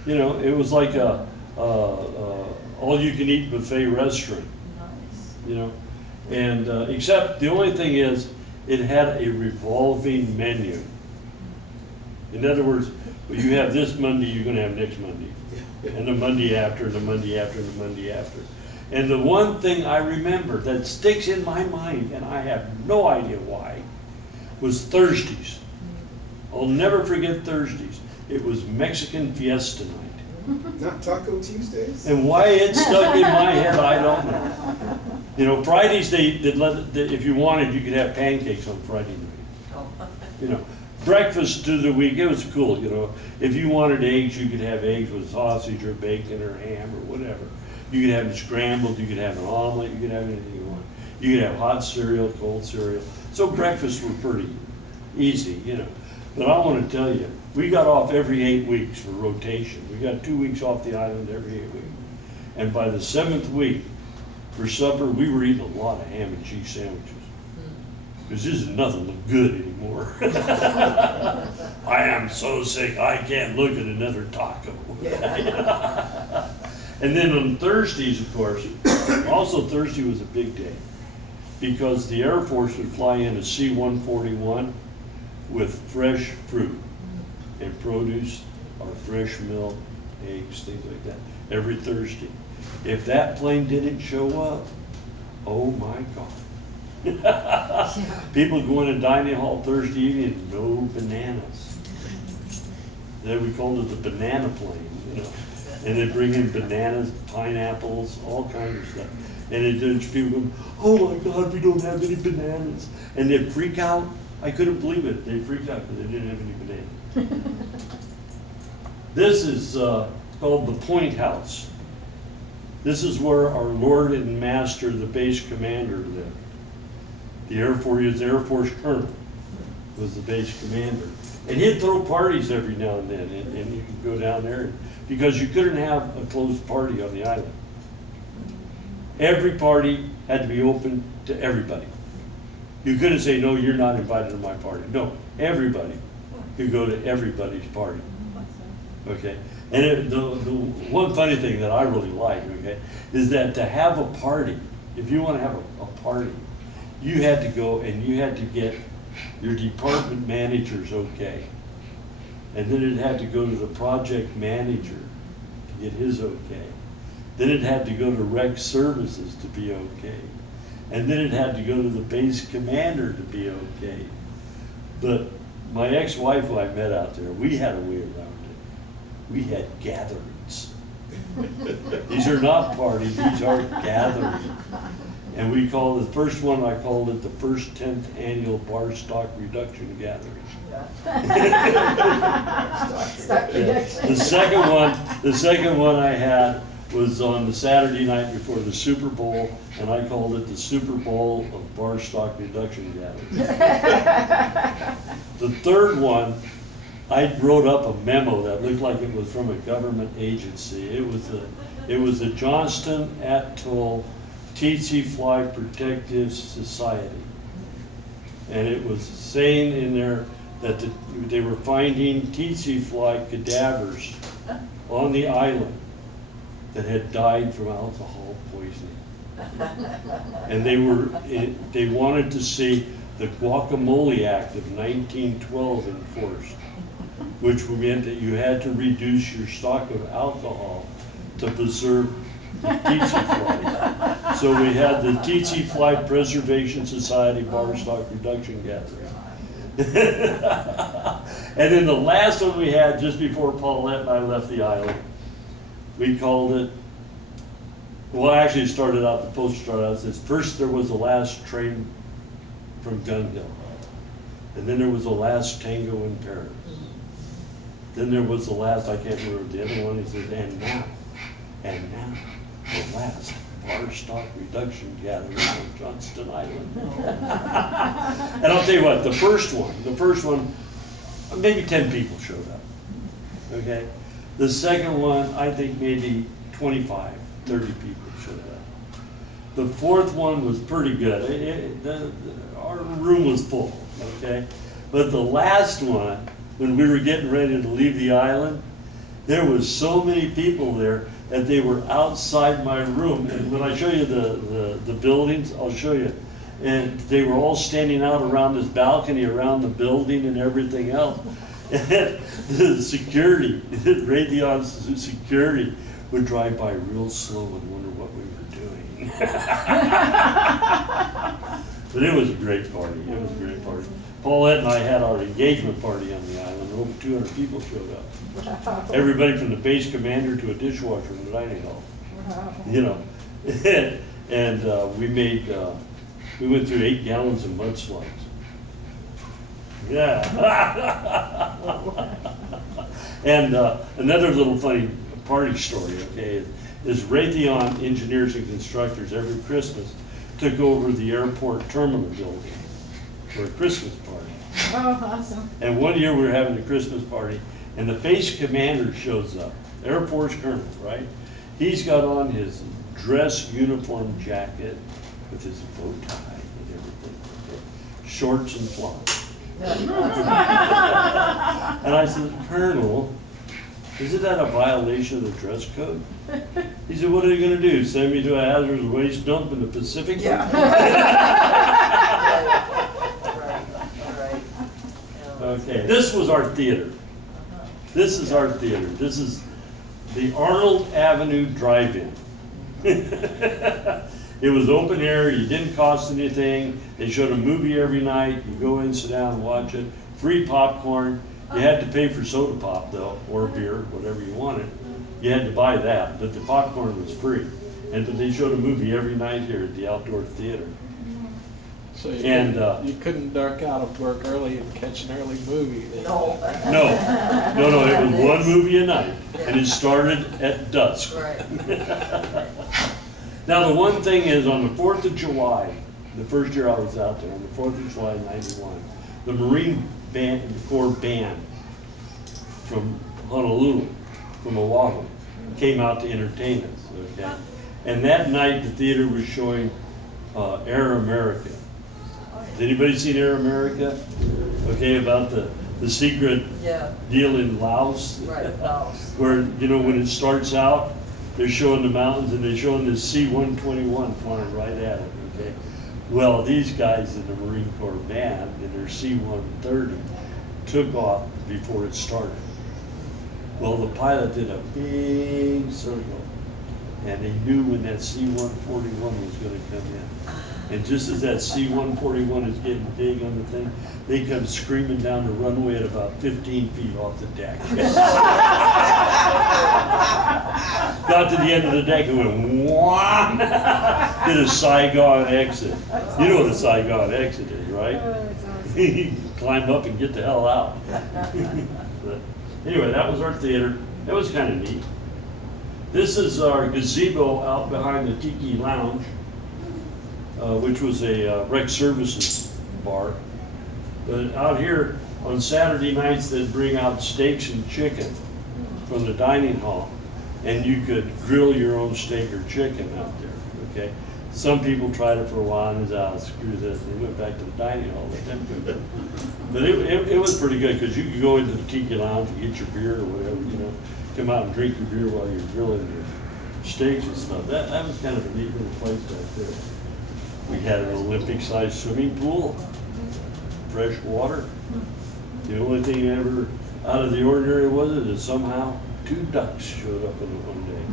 You know, it was like a all-you-can-eat buffet restaurant. Nice. You know, and except the only thing is, it had a revolving menu. In other words, you have this Monday, you're gonna have next Monday, and the Monday after, the Monday after, the Monday after. And the one thing I remember that sticks in my mind, and I have no idea why, was Thursdays. I'll never forget Thursdays. It was Mexican Fiesta night. Not Taco Tuesdays? And why it stuck in my head, I don't know. You know, Fridays, if you wanted, you could have pancakes on Friday night. Oh. You know, breakfast through the week, it was cool, you know. If you wanted eggs, you could have eggs with sausage or bacon or ham or whatever. You could have them scrambled, you could have an omelet, you could have anything you want. You could have hot cereal, cold cereal. So breakfasts were pretty easy, you know. But I want to tell you, we got off every 8 weeks for rotation. We got 2 weeks off the island every 8 weeks. And by the 7th week, for supper, we were eating a lot of ham and cheese sandwiches. Because this is nothing look good anymore. I am so sick, I can't look at another taco. And then on Thursdays, of course, also Thursday was a big day, because the Air Force would fly in a C-141 with fresh fruit and produce, or fresh milk, eggs, things like that, every Thursday. If that plane didn't show up, oh my God. People go in a dining hall Thursday evening, no bananas. Then we called it the banana plane, you know. And they bring in bananas, pineapples, all kinds of stuff. And there's people going, oh my God, we don't have any bananas. And they'd freak out. I couldn't believe it. They freaked out because they didn't have any bananas. This is called the Point House. This is where our Lord and Master, the base commander, lived. The Air Force Colonel was the base commander. And he'd throw parties every now and then, and you could go down there, because you couldn't have a closed party on the island. Every party had to be open to everybody. You couldn't say, no, you're not invited to my party. No, everybody could go to everybody's party. Okay? And the one funny thing that I really like, okay, is that to have a party, if you want to have a party, you had to go and you had to get your department manager's okay. And then it had to go to the project manager to get his okay. Then it had to go to rec services to be okay. And then it had to go to the base commander to be okay. But my ex-wife who I met out there, we had a way around it. We had gatherings. These are not parties, these are gatherings. And we called the first one, I called it the first 10th annual bar stock reduction gathering. Stock reduction. The second one I had was on the Saturday night before the Super Bowl, and I called it the Super Bowl of bar stock reduction gatherings. The third one, I wrote up a memo that looked like it was from a government agency. It was the Johnston Atoll tsetse fly Protective Society. And it was saying in there that they were finding tsetse fly cadavers on the island that had died from alcohol poisoning. And they wanted to see the Guacamole Act of 1912 enforced, which meant that you had to reduce your stock of alcohol to preserve the tsetse flies. So we had the Tsetse Fly Preservation Society bar stock reduction gathering. And then the last one we had just before Paulette and I left the island, we called it, well, actually it started out, the post started out, it says, first there was the last train from Gun Hill. And then there was the last tango in Paris. Then there was the last, I can't remember the other one, he said, and now, the last bar stock reduction gathering on Johnston Island. And I'll tell you what, the first one, maybe 10 people showed up, okay? The second one, I think maybe 25, 30 people showed up. The fourth one was pretty good. Our room was full, okay? But the last one, when we were getting ready to leave the island, there was so many people there that they were outside my room. And when I show you the buildings, I'll show you. And they were all standing out around this balcony, around the building and everything else. And the security, Raytheon's security, would drive by real slow and wonder what we were doing. But it was a great party. It was a great party. Paulette and I had our engagement party on the island. Over 200 people showed up. Wow. Everybody from the base commander to a dishwasher in the dining hall. Wow. You know, and we went through 8 gallons of mudslides. Yeah. And another little funny party story, okay, is Raytheon Engineers and Constructors every Christmas took over the airport terminal building for a Christmas party. Oh, awesome. And one year we were having a Christmas party, and the base commander shows up, Air Force Colonel, right? He's got on his dress uniform jacket with his bow tie and everything, okay? Shorts and flannels. And I said, Colonel, isn't that a violation of the dress code? He said, what are you gonna do, send me to a hazardous waste dump in the Pacific? Yeah. Right. Okay, this was our theater. This is our theater. This is the Arnold Avenue Drive-In. It was open air, you didn't cost anything. They showed a movie every night. You go in, sit down, and watch it. Free popcorn. You had to pay for soda pop though, or beer, whatever you wanted. You had to buy that, but the popcorn was free. And but they showed a movie every night here at the outdoor theater. So And, you couldn't duck out of work early and catch an early movie then? No. No, it was one movie a night, and it started at dusk. Right. Now, the one thing is, on the 4th of July, the first year I was out there, on the 4th of July, '91, the Marine Corps band from Honolulu, from Oahu, came out to entertain us, okay? And that night, the theater was showing Air America. Has anybody seen Air America? Okay, about the secret Yeah, deal in Laos? right, Laos. Where, you know, when it starts out, they're showing the mountains and they're showing this C-121 flying right at it, okay? Well, these guys in the Marine Corps band in their C-130 took off before it started. Well, the pilot did a big circle, and they knew when that C-141 was gonna come in. And just as that C-141 is getting big on the thing, they come screaming down the runway at about 15 feet off the deck. got to the end of the deck and went, wah, did a Saigon exit. You know what a Saigon exit is, right? Oh, it's awesome. Climb up and get the hell out. But anyway, that was our theater. That was kind of neat. This is our gazebo out behind the Tiki Lounge, which was a rec services bar. But out here on Saturday nights, they'd bring out steaks and chicken from the dining hall, and you could grill your own steak or chicken out there, okay? Some people tried it for a while and said, screw this, and they went back to the dining hall. But it was pretty good, because you could go into the Tiki Lounge and get your beer or whatever, you know, come out and drink your beer while you're grilling your steaks and stuff. That was kind of a neat little place back there. We had an Olympic-sized swimming pool, fresh water. The only thing ever out of the ordinary was it that somehow 2 ducks showed up in it one day.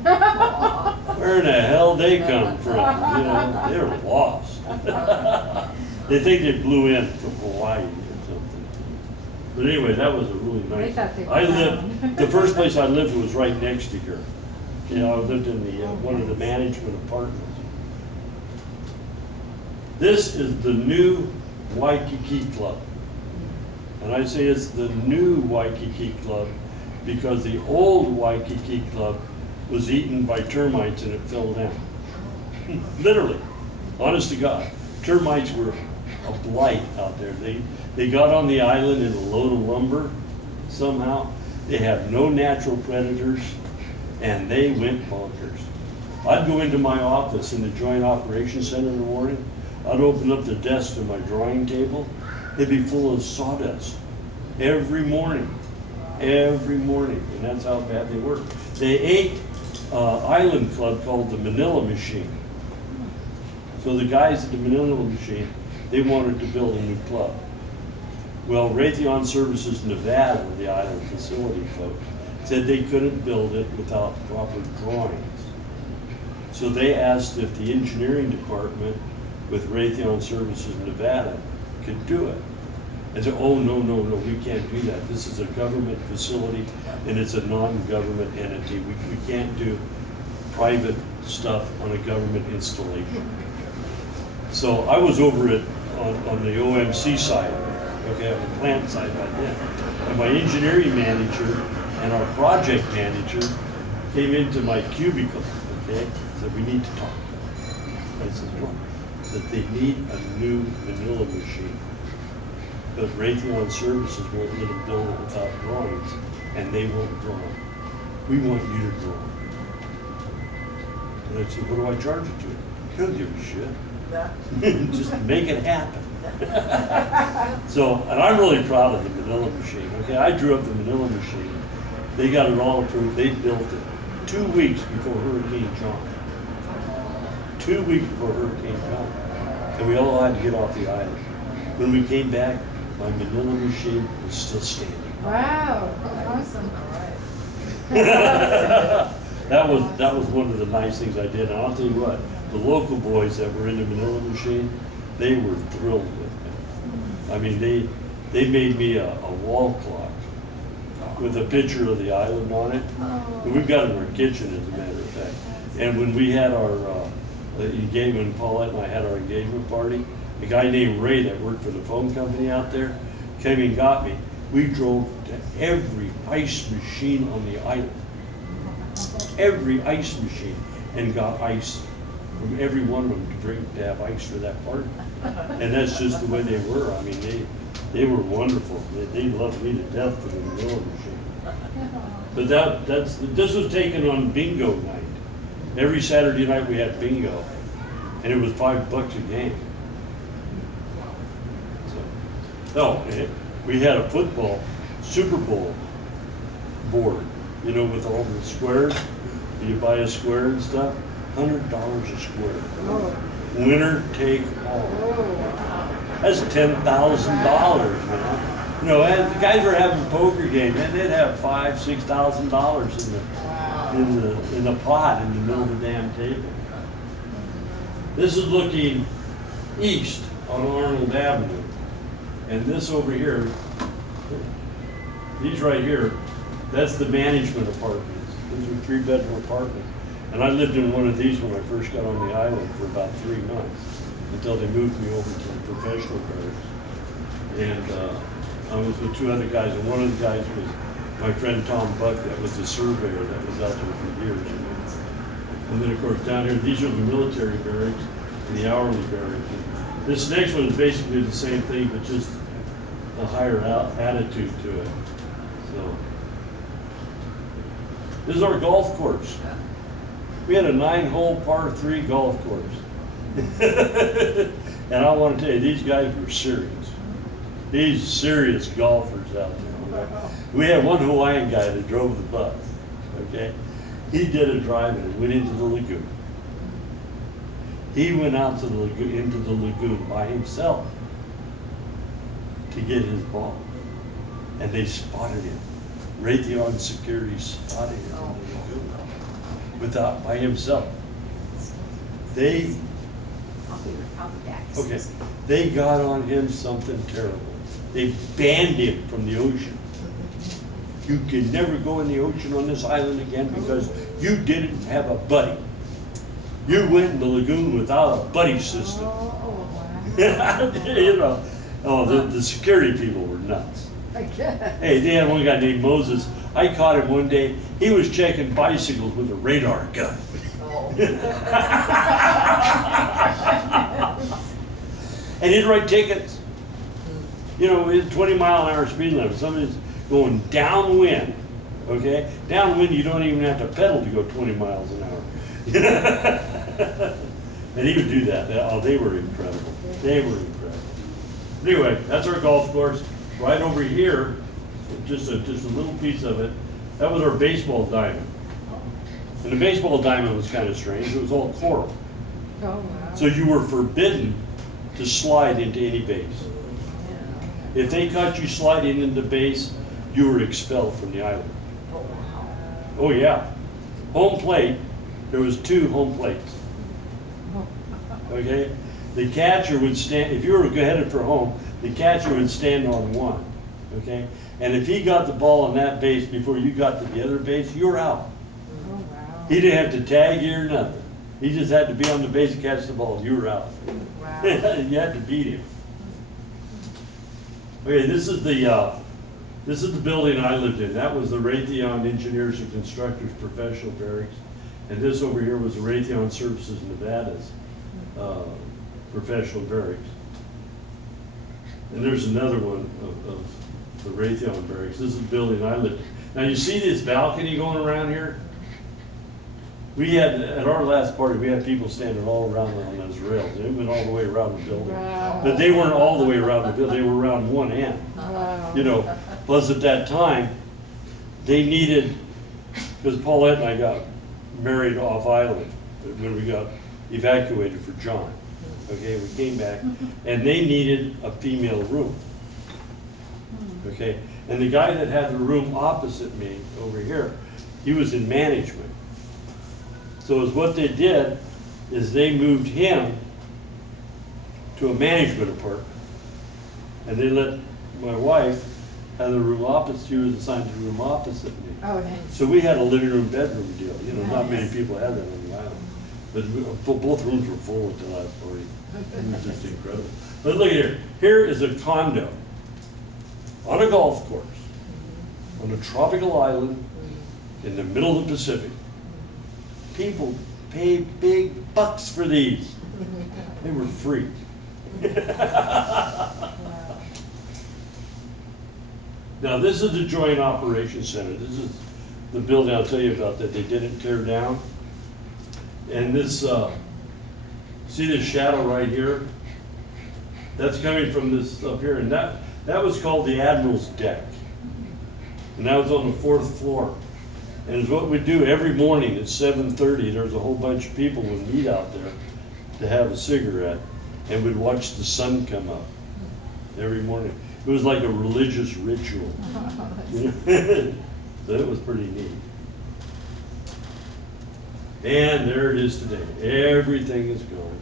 Where in the hell they come from? You know, they're lost. They think they blew in from Hawaii or something. But anyway, that was a really nice. thought they were I lived. The first place I lived was right next to here. You know, I lived in the one of the management apartments. This is the new Waikiki Club. And I say it's the new Waikiki Club because the old Waikiki Club was eaten by termites and it fell down. Literally, honest to God. Termites were a blight out there. They got on the island in a load of lumber somehow. They have no natural predators and they went bonkers. I'd go into my office in the Joint Operations Center in the morning. I'd open up the desk to my drawing table. It'd be full of sawdust every morning, and that's how bad they were. They ate island club called the Manila Machine. So the guys at the Manila Machine, they wanted to build a new club. Well, Raytheon Services Nevada, the island facility folks, said they couldn't build it without proper drawings. So they asked if the engineering department with Raytheon Services Nevada could do it. And said, oh, no, we can't do that. This is a government facility and it's a non-government entity. We can't do private stuff on a government installation. So I was over it on the OMC side, okay, on the plant side back then. And my engineering manager and our project manager came into my cubicle, okay, said, we need to talk. I said, what? That they need a new Manila machine. But Raytheon Services won't let them build it without drawings, and they won't draw them. We want you to draw them. And I said, what do I charge it to? I don't give a shit. Just make it happen. So, and I'm really proud of the Manila machine. Okay, I drew up the Manila machine. They got it all approved. They built it 2 weeks before Hurricane John. 2 weeks before Hurricane John. And we all had to get off the island. When we came back, my Manila machine was still standing. Wow, awesome. That was one of the nice things I did. And I'll tell you what, the local boys that were in the Manila machine, they were thrilled with me. I mean, they made me a wall clock with a picture of the island on it. And we've got it in our kitchen, as a matter of fact. And when we had our engagement, Paulette and I had our engagement party, a guy named Ray that worked for the phone company out there came and got me. We drove to every ice machine on the island. Every ice machine, and got ice from every one of them to drink, to have ice for that party. And that's just the way they were. I mean, they were wonderful. They loved me to death for the Manila machine. But this was taken on bingo night. Every Saturday night we had bingo, and it was $5 a game. No, we had a football Super Bowl board, you know, with all the squares. You buy a square and stuff, $100 a square. Oh. Winner take all. That's $10,000, man. You know, and the guys were having poker games, and they'd have $5,000, $6,000 in the pot in the middle of the damn table. This is looking east on Arnold Avenue. And this over here, these right here, that's the management apartments. These are 3-bedroom apartments. And I lived in one of these when I first got on the island for about 3 months, until they moved me over to the professional barracks. And I was with 2 other guys, and one of the guys was my friend Tom Buck, that was the surveyor that was out there for years. And then, of course, down here, these are the military barracks and the hourly barracks. And this next one is basically the same thing, but just a higher attitude to it. So, this is our golf course. We had a 9-hole par 3 golf course. And I want to tell you, these guys were serious. These serious golfers out there. We had one Hawaiian guy that drove the bus, okay? He did a drive and went into the lagoon. He went out to the lagoon, into the lagoon by himself to get his ball. And they spotted him. Raytheon security spotted him in the lagoon by himself. They got on him something terrible. They banned him from the ocean. You can never go in the ocean on this island again because you didn't have a buddy. You went in the lagoon without a buddy system. Oh, wow. You know, the security people were nuts. I guess. Hey, they had one guy named Moses. I caught him one day. He was checking bicycles with a radar gun. And he'd write tickets. You know, with 20-mile-an-hour speed limit. Somebody's going downwind, okay? Downwind, you don't even have to pedal to go 20 miles an hour. And he would do that. Oh, they were incredible. They were incredible. Anyway, that's our golf course. Right over here, just a little piece of it, that was our baseball diamond. And the baseball diamond was kind of strange. It was all coral. Oh, wow. So you were forbidden to slide into any base. If they caught you sliding into base, you were expelled from the island. Oh yeah. Home plate, there was 2 home plates. Okay? The catcher would stand, if you were headed for home, the catcher would stand on one. Okay? And if he got the ball on that base before you got to the other base, you were out. Oh, wow. He didn't have to tag you or nothing. He just had to be on the base and catch the ball. You were out. Wow. You had to beat him. Okay, this is the building I lived in. That was the Raytheon Engineers and Constructors Professional Barracks. And this over here was the Raytheon Services Nevada's professional barracks. And there's another one of the Raytheon barracks. This is the building I lived in. Now you see this balcony going around here? We had, at our last party, we had people standing all around on those rails. They went all the way around the building. Wow. But they weren't all the way around the building, they were around one end. Wow. You know, plus at that time, they needed, because Paulette and I got married off island when we got evacuated for John. Okay, we came back, and they needed a female room. Okay, and the guy that had the room opposite me over here, he was in management. So what they did is they moved him to a management apartment. And they let my wife have the room opposite, she was assigned to the room opposite me. Oh, nice. So we had a living room, bedroom deal. You know, not many people had that on the island. But both rooms were full at the last party. It was just incredible. But look here, here is a condo on a golf course on a tropical island in the middle of the Pacific. People paid big bucks for these. They were free. Now this is the Joint Operations Center. This is the building I'll tell you about that they didn't tear down. And this, see this shadow right here? That's coming from this up here, and that was called the Admiral's Deck. And that was on the 4th floor. And it's what we do every morning at 7:30. There's a whole bunch of people would meet out there to have a cigarette, and we'd watch the sun come up every morning. It was like a religious ritual. So it was pretty neat. And there it is today. Everything is gone.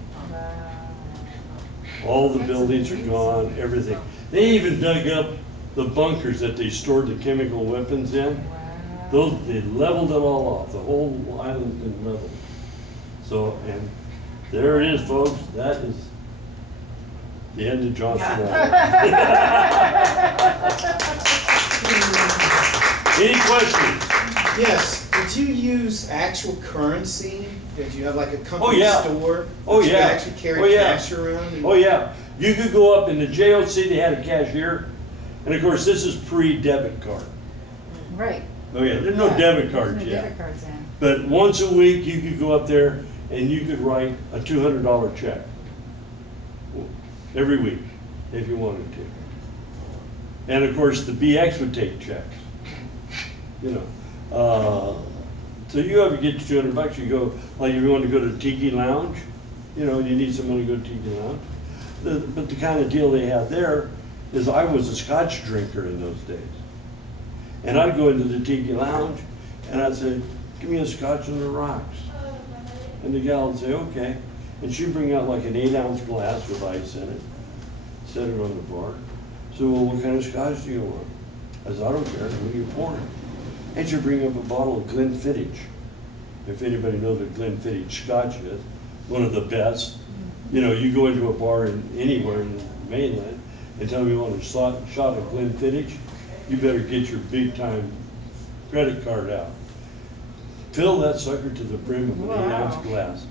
All the buildings are gone, everything. They even dug up the bunkers that they stored the chemical weapons in. They leveled it all off, the whole island's been leveled. So, and there it is, folks, that is the end of Johnston Island. Any questions? Yes, did you use actual currency? Did you have like a company yeah. store? Oh, Did yeah. you actually carry Oh, yeah. cash around? and- Oh, yeah, you could go up in the JOC, they had a cashier, and of course, this is pre-debit card. Right. Oh, yeah, there's no Yeah, debit there's cards no yet. debit cards in. But once a week, you could go up there and you could write a $200 check every week if you wanted to. And of course, the BX would take checks, you know. So you ever get to $200, you go, like if you want to go to Tiki Lounge, you know, you need someone to go to Tiki Lounge. But the kind of deal they have there is I was a scotch drinker in those days. And I'd go into the Tiki Lounge and I'd say, give me a scotch on the rocks. And the gal would say, okay. And she'd bring out like an 8-ounce glass with ice in it, set it on the bar. So, well, what kind of scotch do you want? I said, I don't care, what are you pouring? And she'd bring up a bottle of Glenfiddich. If anybody knows what Glenfiddich scotch is, one of the best. You know, you go into a bar anywhere in the mainland and tell me you want a shot of Glenfiddich, you better get your big time credit card out. Fill that sucker to the brim with an Wow. 8-ounce glass,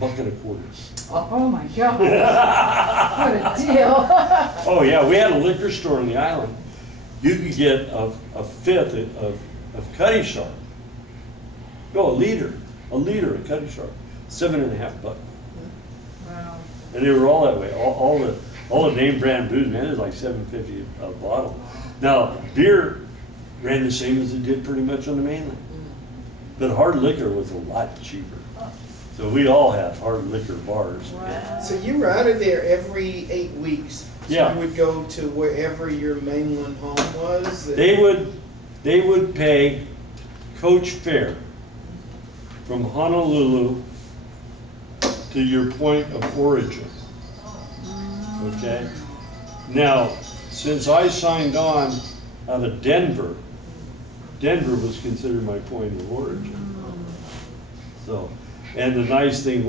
$1.25. Oh my God. What a deal. Oh yeah, we had a liquor store on the island. You could get a fifth of Cutty Sharp. No, a liter of Cutty Sharp, $7.50. Wow. And they were all that way. All the name brand booze, man, is like $7.50 a bottle. Now beer ran the same as it did pretty much on the mainland, but hard liquor was a lot cheaper. So we all had hard liquor bars. Wow. So you were out of there every 8 weeks? Yeah. So you would go to wherever your mainland home was? They would pay coach fare from Honolulu to your point of origin. Okay? Now, since I signed on out of Denver was considered my point of origin. So, and the nice thing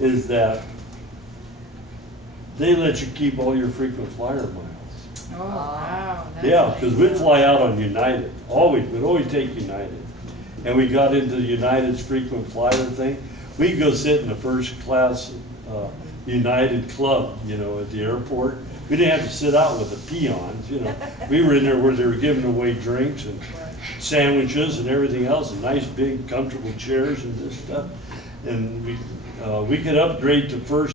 is that they let you keep all your frequent flyer miles. Oh, wow. That's Yeah, nice. because we'd fly out on United, we'd always take United. And we got into United's frequent flyer thing. We'd go sit in the first class United club, you know, at the airport. We didn't have to sit out with the peons, you know. We were in there where they were giving away drinks and sandwiches and everything else, and nice big comfortable chairs and this stuff. And we could upgrade to first